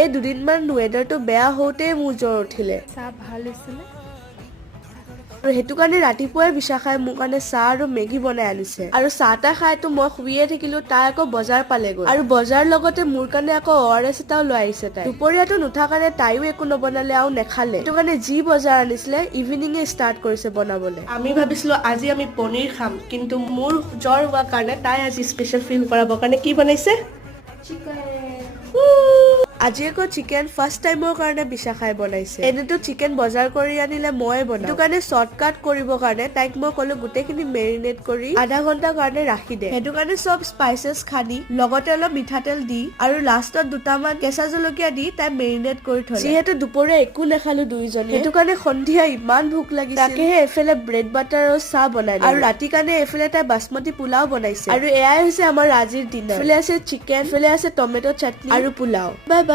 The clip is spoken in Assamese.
এই দুদিনমান ৱেডাৰটো বেয়া হওঁতে মোৰ জ্বৰ উঠিলে। চাহ ভাল হৈছিলে? আৰু সেইটো কাৰণে ৰাতিপুৱাই বিশাখাই মোৰ কাৰণে চাহ আৰু মেগী বনাই আনিছে। আৰু চাহ তাহ খাইতো মই শুইয়ে থাকিলো, তাই আকৌ বজাৰ পালেগৈ আৰু বজাৰ লগতে মোৰ কাৰণে আকৌ ORS এটাও লৈ আহিছে তাই। দুপৰীয়াটো নুঠা কাৰণে তাইও একো নবনালে আৰু নেখালে। সেইটো কাৰণে যি বজাৰ আনিছিলে ইভিনিঙে ষ্টাৰ্ট কৰিছে বনাবলৈ। আমি ভাবিছিলো আজি আমি পনীৰ খাম, কিন্তু মোৰ জ্বৰ হোৱা কাৰণে তাই আজি স্পেচিয়েল ফিল কৰাবৰ কাৰণে কি বনাইছে? আজি আকৌ চিকেন ফাৰ্ষ্ট টাইমৰ কাৰণে বিশাখাই বনাইছে। এনেতো চিকেন বজাৰ কৰি আনিলে ময়ে বনাও। সেইটো কাৰণে শ্বৰ্টকাট কৰিবৰ কাৰণে তাইক মই ক'লো গোটেইখিনি মেৰিনেট কৰি আধা ঘণ্টাৰ কাৰণে ৰাখি দে। সেইটো কাৰণে চব স্পাইচেছ খানি লগতে অলপ মিঠাতেল দি আৰু লাষ্টত দুটামান কেঁচা জলকীয়া দি তাই মেৰিনেট কৰি থলে। যিহেতু দুপৰীয়া একো নাখালো দুইজনী, সেইটো কাৰণে সন্ধিয়া ইমান ভোক লাগিছিল। তাকেহে এফালে ব্ৰেড বাটাৰ আৰু চাহ বনাই আৰু ৰাতিৰ কাৰণে এফালে তাই বাসমতি পোলাও বনাইছে। আৰু এয়াই হৈছে আমাৰ আজিৰ ডিনাৰ। এফালে আছে চিকেন, এফালে আছে টমেটো চাটনি আৰু পোলাও। Bye bye.